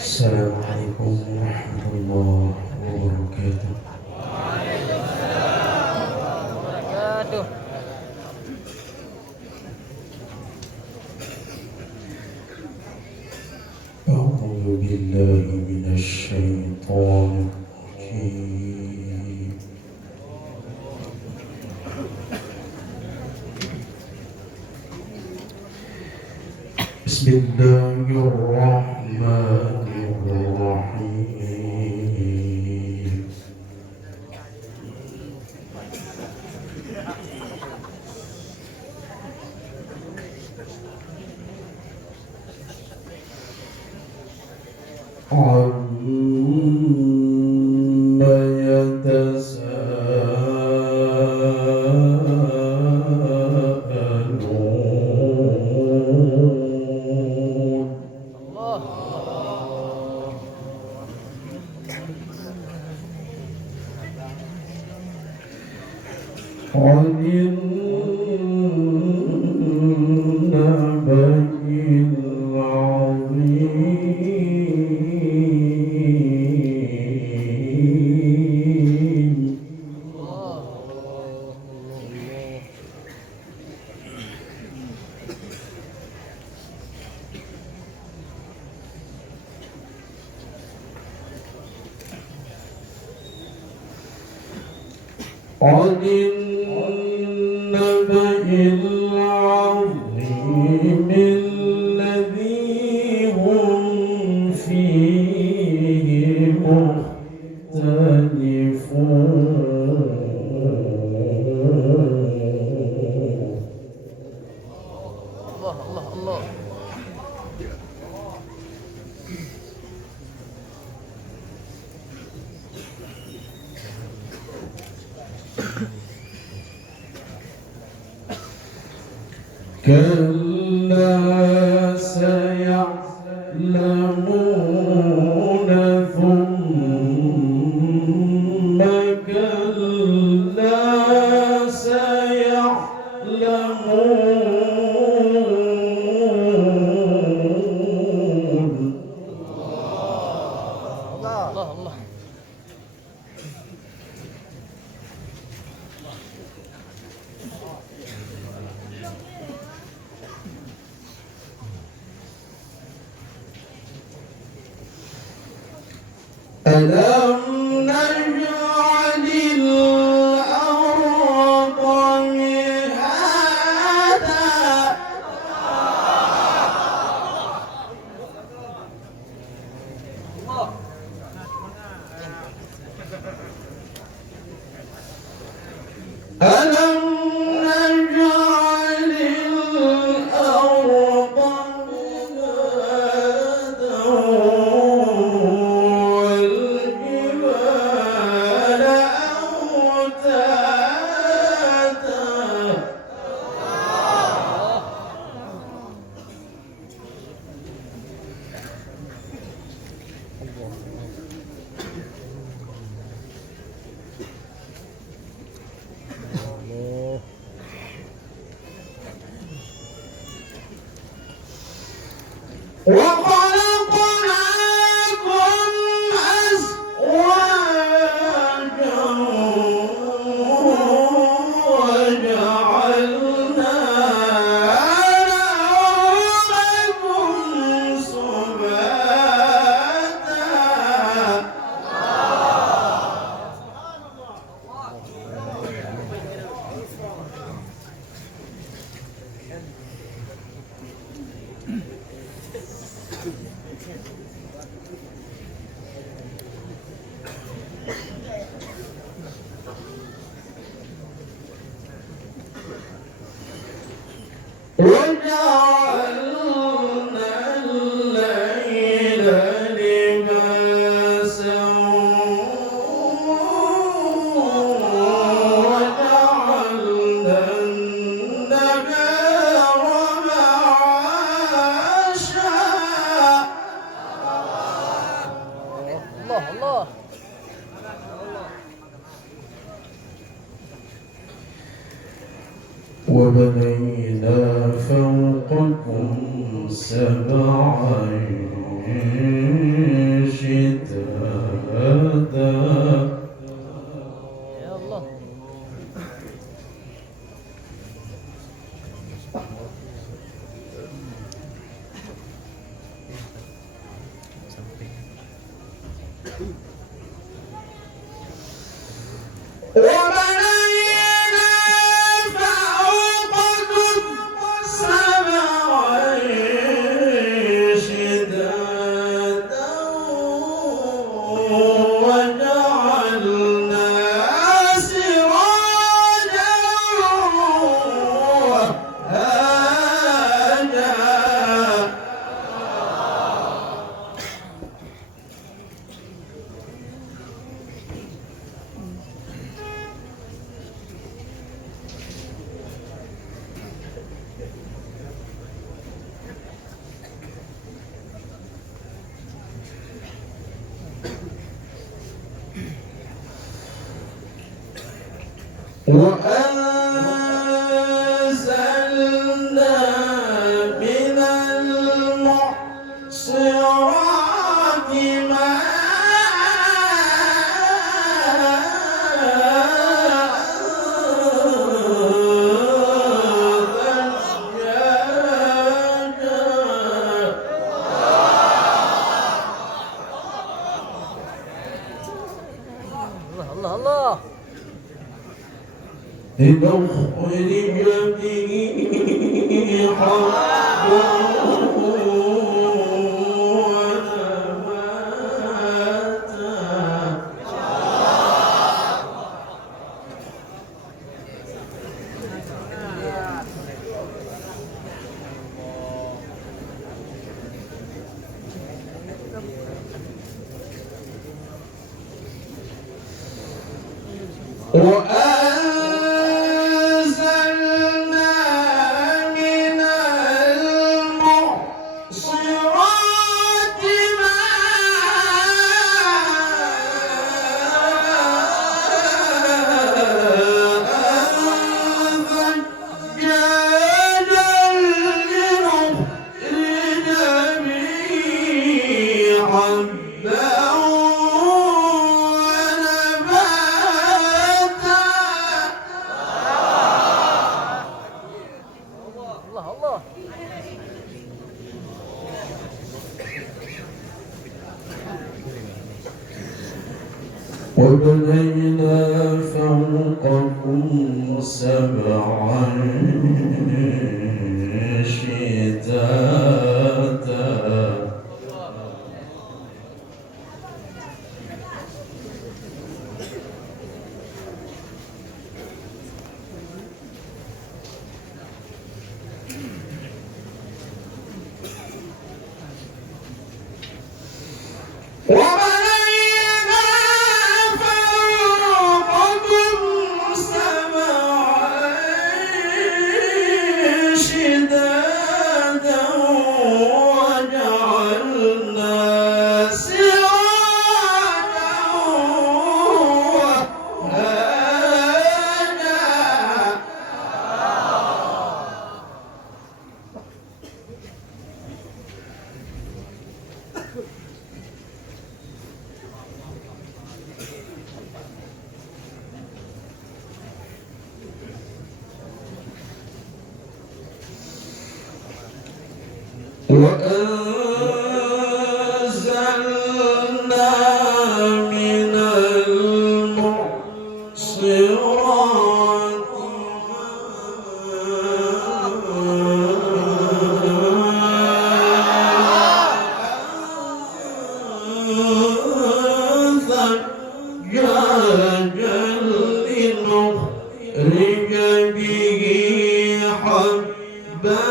السلام عليكم ورحمة الله وبركاته. أعوذ بالله من الشيطان الرجيم. بسم الله الرحمن الرحيم. عما يتساءلون. عن النبأ العظيم. عن النبأ العظيم الذي هم فيه مختلفون. الله كلا سيعلمون ثم كلا سيعلمون. الله ألم نجعل الأرض مهادا ألم نجعل الأرض مهادا والجبال أوتادا. وخلقناكم أزواجا الليل لباسا وجعلنا النهار معاشا. الله الله. وبنينا فوقكم سبعا شدادا. يا الله. وبنينا فوقكم سبعا شدادا وجعلنا سراجا وهاجا. وأنزلنا من المعصرات الله الله الله. لنخرج به حبا ونباتا. وأنزلنا من المعصرات ماء ثجاجا لنخرج به حبا ونباتا. الله الله. وبنينا فوقكم سبعا شدادا وبنينا فوقكم سبعا شدادا وجعلنا سراجا وهاجا. وأنزلنا من المعصرات ثجاجا لنخرج به حبا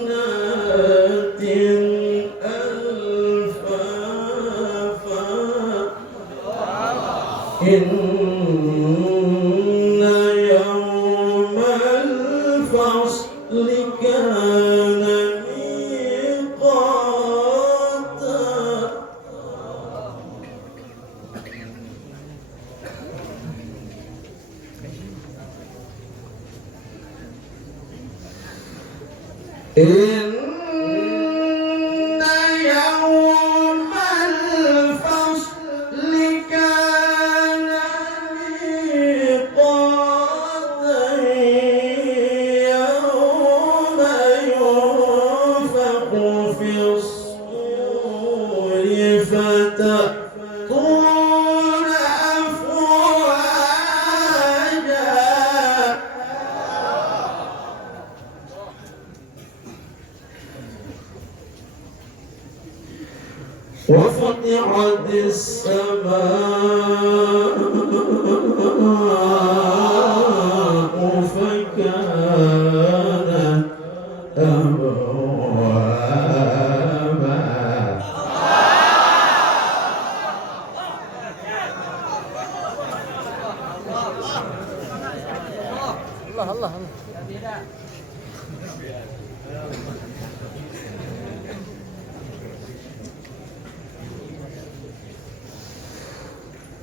وجنات ألفافا إن يوم الفصل كان ميقاتا إن يوم الفصل كان ميقاتا يوم ينفخ في الصور فتأتون أفواجا وفتحت السماء فكانت أبوابا الله الله الله.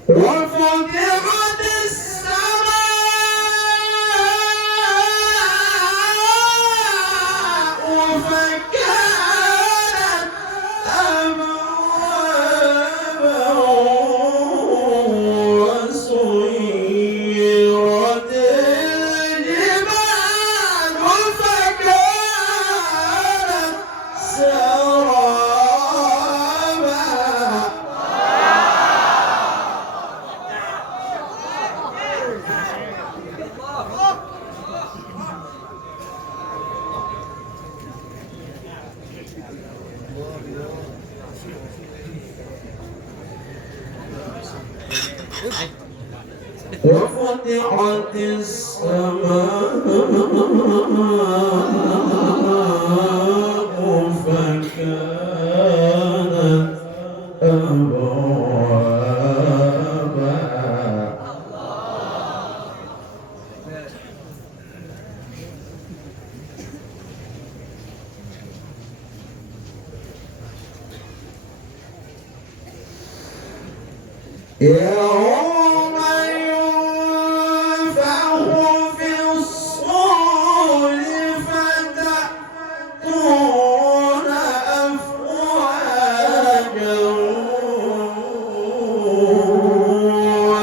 وفتحت السماء فكانت أبوابا وسيرت الجبال فكانت سرابا وفتحت السماء فكانت أبوابا يوم ينفخ في الصور فتأتون أفواجا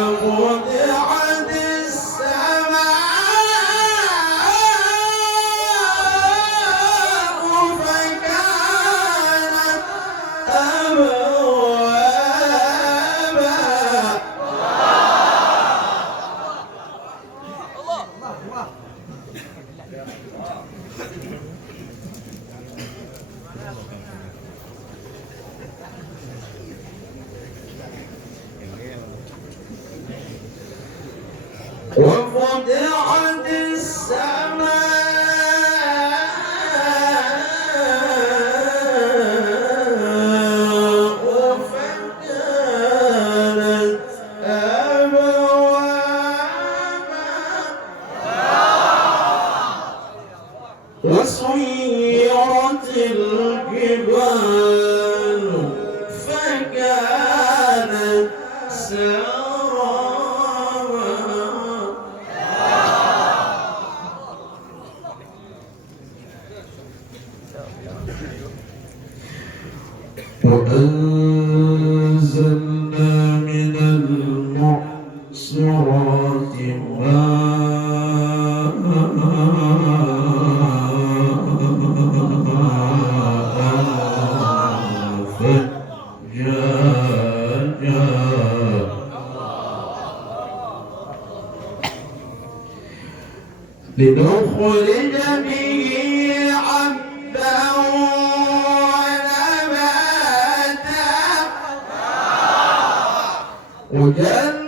وفتحت السماء فكانت أبوابا وفتحت السماء وسيرت الجبال فكانت سرابا وأنزلنا من المعصرات لنخرج به حبا ونباتا وجنات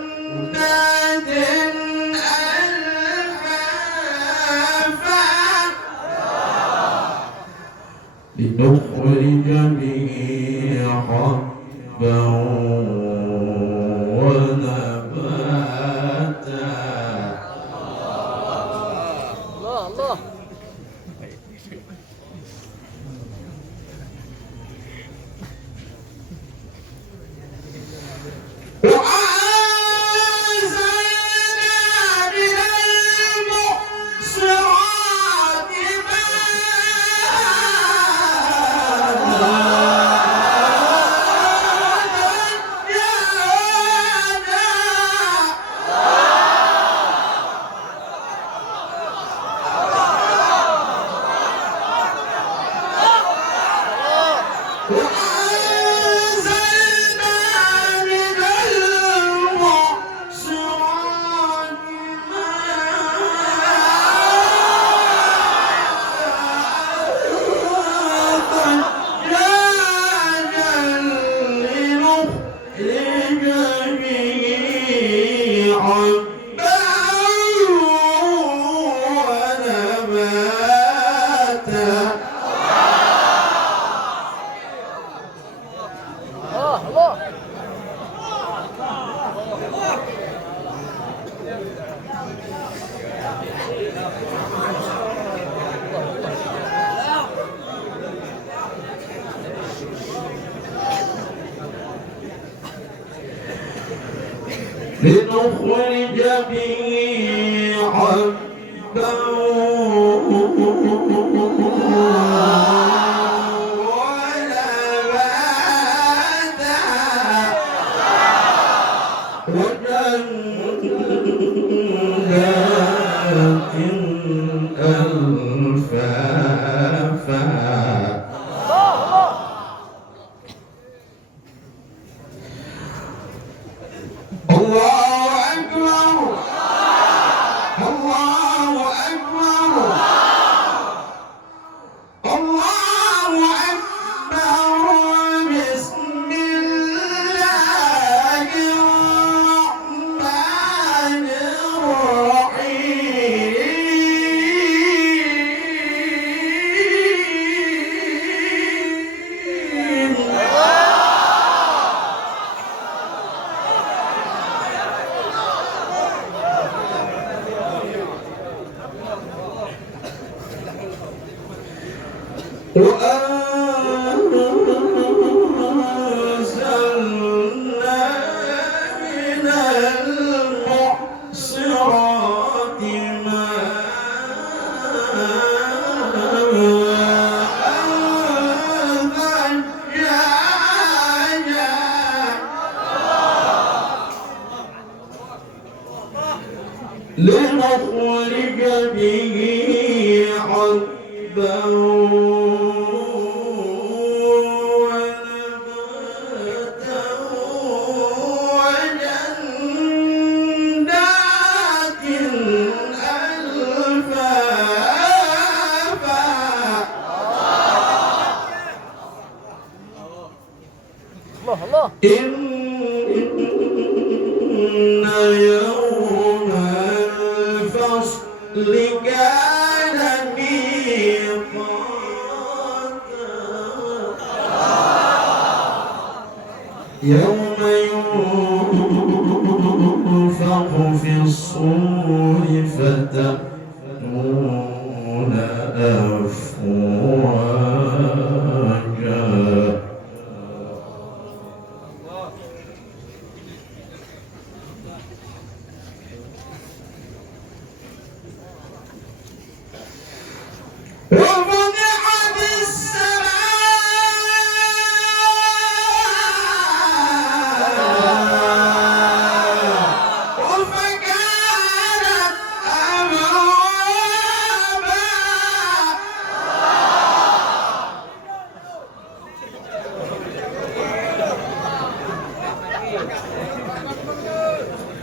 ألفافا لنخرج به حبا ونباتا الله وأنزلنا من المعصرات لنخرج به حبا ونباتا وجنات ألفافا الله أكبر الله أكبر الله أكبر بسم الله الرحمن الرحيم وأنزلنا من المعصرات ماء ثجاجا لنخرج به حبا ونباتا وجنات ألفافا الله إن يوم الفصل كان ميقاتا يوم ينفخ في الصور فتأتون أفواجا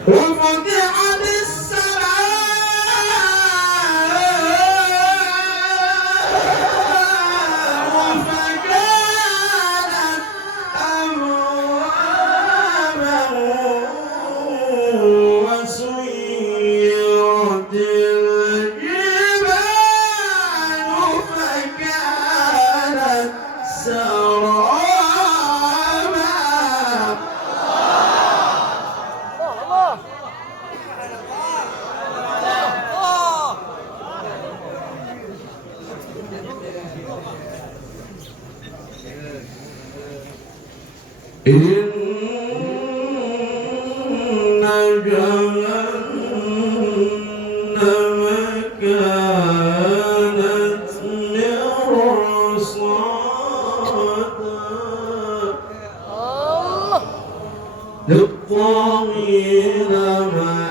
وفتحت السماء فكانت أبوابا وفتحت وسيرت الجبال فكانت سرابا الله إن جهنم كانت مرصادا للطاغين مآبا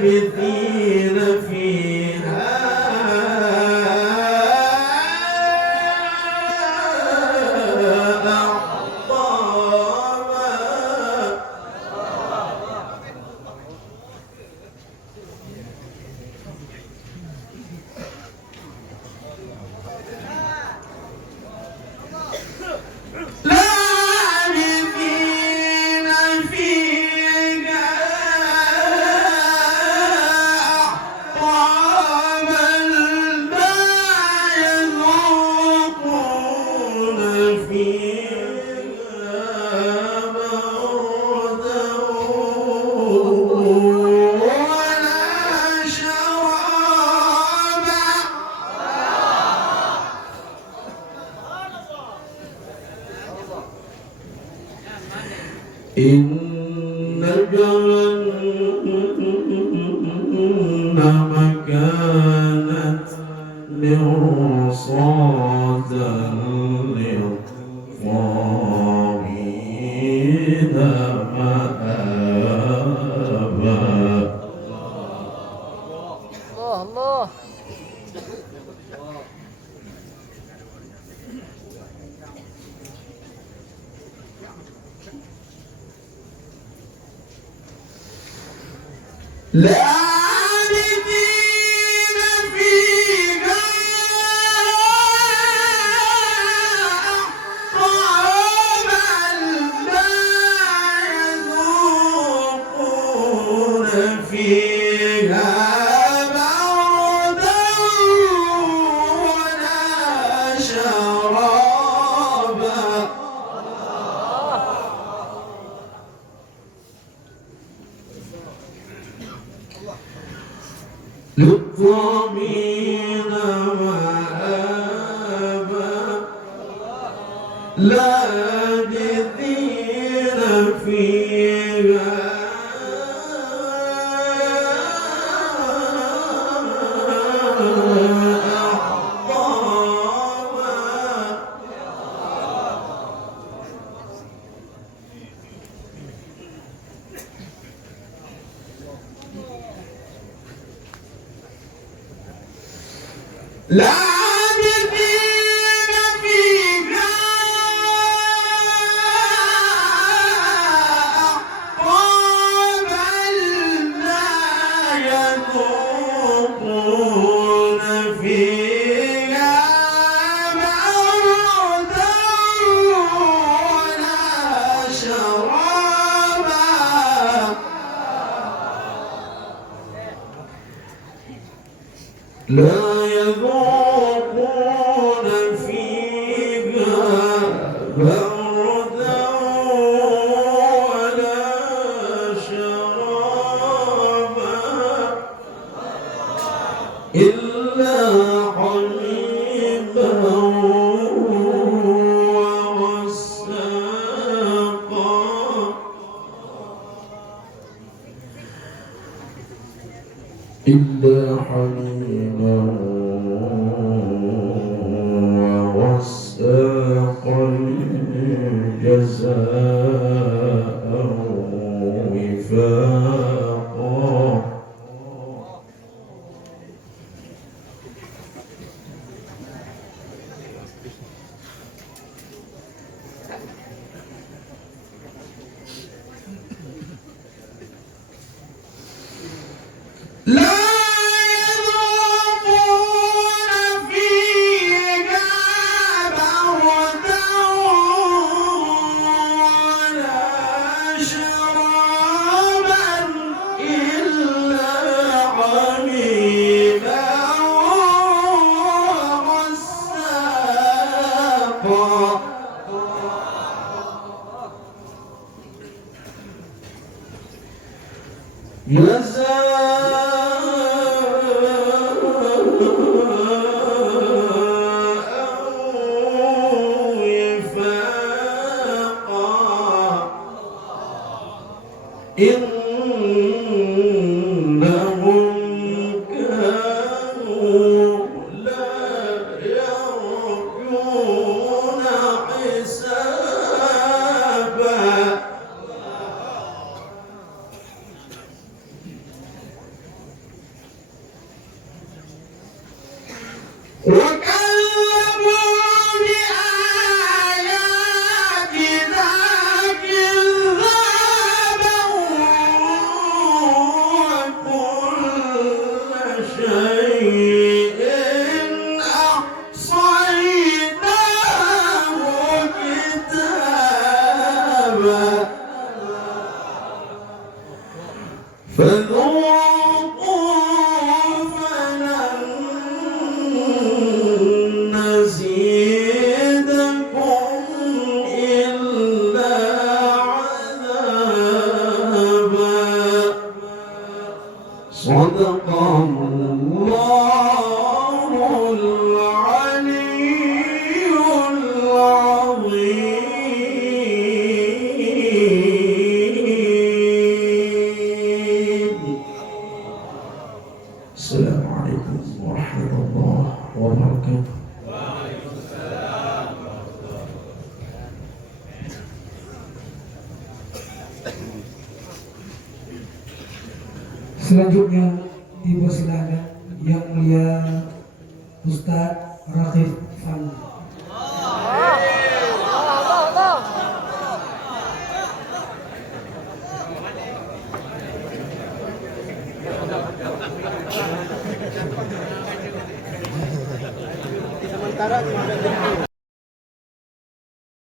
لابثين فيها لابثين فيها أحقابا لا يذوقون فيها بردا ولا شرابا إن جهنم كانت مرصادا للطاغين مآبا الله لابثين فيها أحقابا لا يذوقون فيها بردا ولا شرابا للطاغين مآبا لابثين فيها لابثين فيها أحقابا لا يذوقون فيها بردا ولا شرابا لا يذوقون فيها بردا ولا شرابا إلا حميما وغساقا إلا حميما وغساقا جزاء وفاقا لا يذوقون فيها بردا ولا شرابا إلا حميما وغساقا إنهم كانوا لا يرجون حسابا وكذبوا بآياتنا كذابا وكل شيء أحصيناه كتابا فذوقوا فلن نزيدكم إلا عذابا صدق الله العلي العظيم. السلام عليكم ورحمة الله وبركاته. Selanjutnya dipersilakan Yang Mulia Ustadz Raghib Fandi. Allah. Sementara cuma ada